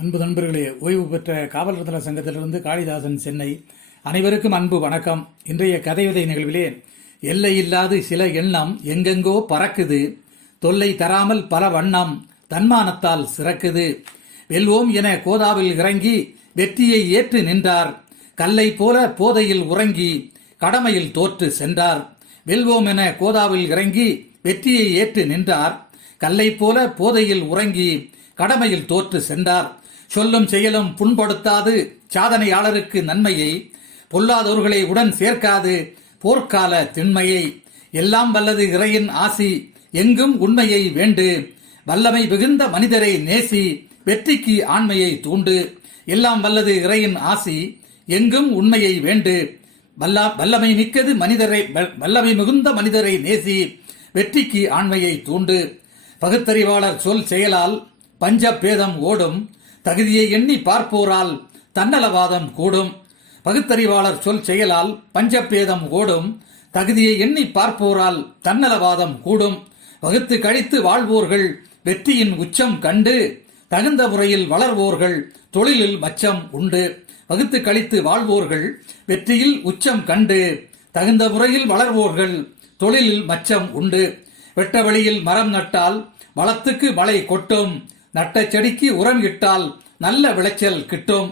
அன்பு நண்பர்களே ஓய்வு பெற்ற காவல் ரத்ன சங்கத்திலிருந்து காளிதாசன் சென்னை. அனைவருக்கும் அன்பு வணக்கம். இன்றைய கதையுதை நிகழ்விலே எல்லை இல்லாது சில எண்ணம் எங்கெங்கோ பறக்குது. தொல்லை தராமல் பல வண்ணம் தன்மானத்தால் சிறக்குது. வெல்வோம் என கோதாவில் இறங்கி வெற்றியை ஏற்று நின்றார். கல்லை போல போதையில் உறங்கி கடமையில் தோற்று சென்றார். வெல்வோம் என கோதாவில் இறங்கி வெற்றியை ஏற்று நின்றார். கல்லை போல போதையில் உறங்கி கடமையில் தோற்று சென்றார். சொல்லும் செயலும் புண்படுத்தாது. சாதனையாளருக்கு நன்மையை பொல்லாதவர்களை உடன் சேர்க்காது. போர்க்கால திண்மையை. எல்லாம் வல்லது இறையின் ஆசி. எங்கும் உண்மையை வேண்டு. வல்லமை மிகுந்த மனிதரை நேசி. வெற்றிக்கு ஆண்மையை தூண்டு. எல்லாம் வல்லது இறையின் ஆசி. எங்கும் உண்மையை வேண்டு. வல்லா வல்லமை மிக்கது மனிதரை வல்லமை மிகுந்த மனிதரை நேசி. வெற்றிக்கு ஆண்மையை தூண்டு. பகுத்தறிவாளர் சொல் செயலால் பஞ்ச பேதம் ஓடும். தகுதியை எண்ணி பார்ப்போரால் தன்னலவாதம் கூடும். பகுத்தறிவாளர் சொல் செயலால் பஞ்சபேதம் ஓடும். தகுதியை எண்ணி பார்ப்போரால் தன்னலவாதம் கூடும். வகுத்து கழித்து வாழ்வோர்கள் வெற்றியின் உச்சம் கண்டு. தகுந்த முறையில் வளர்வோர்கள் தொழிலில் மச்சம் உண்டு. வகுத்து கழித்து வாழ்வோர்கள் வெற்றியில் உச்சம் கண்டு. தகுந்த முறையில் வளர்வோர்கள் தொழிலில் மச்சம் உண்டு. வெட்ட வழியில் மரம் நட்டால் வளத்துக்கு மழை கொட்டும். நட்ட செடிக்கு உரம் இட்டால் நல்ல விளைச்சல் கிட்டும்.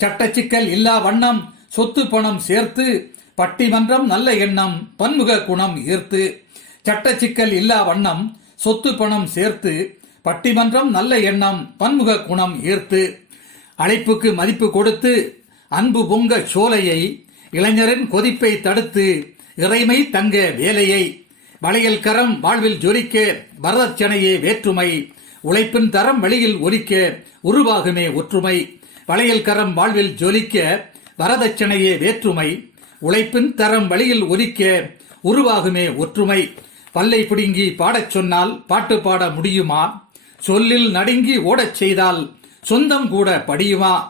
சட்டச்சிக்கல் இல்லா வண்ணம் சொத்து பணம் சேர்த்து பட்டிமன்றம் நல்ல எண்ணம் பன்முக குணம் ஈர்த்து. சட்டச்சிக்கல் இல்லா வண்ணம் சொத்து பணம் சேர்த்து பட்டிமன்றம் நல்ல எண்ணம் பன்முக குணம் ஈர்த்து. அழைப்புக்கு மதிப்பு கொடுத்து அன்பு பொங்க சோலையை இளைஞரின் கொதிப்பை தடுத்து இறைமை தங்க வேலையை. வளையல் கரம் வாழ்வில் ஜொலிக்க வரதட்சணையே வேற்றுமை. உழைப்பின் தரம் வெளியில் ஒலிக்க உருவாகுமே ஒற்றுமை. வளையல் கரம் வாழ்வில் ஜொலிக்க வரதட்சணையே வேற்றுமை. உழைப்பின் தரம் வழியில் ஒலிக்க உருவாகுமே ஒற்றுமை. பல்லை பிடுங்கி பாடச் சொன்னால் பாட்டு பாட முடியுமா? சொல்லில் நடுங்கி ஓடச் செய்தால் சொந்தம் கூட படியுமா?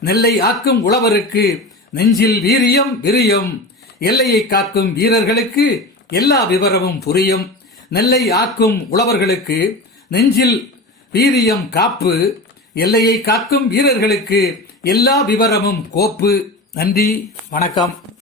நெல்லை ஆக்கும் உழவருக்கு நெஞ்சில் வீரியம் விரியும். எல்லையை காக்கும் வீரர்களுக்கு எல்லா விவரமும் புரியும். நெல்லை ஆக்கும் உழவர்களுக்கு நெஞ்சில் வீரியம் காப்பு எல்லையை காக்கும் வீரர்களுக்கு எல்லா விவரமும் கோப்பு. நன்றி வணக்கம்.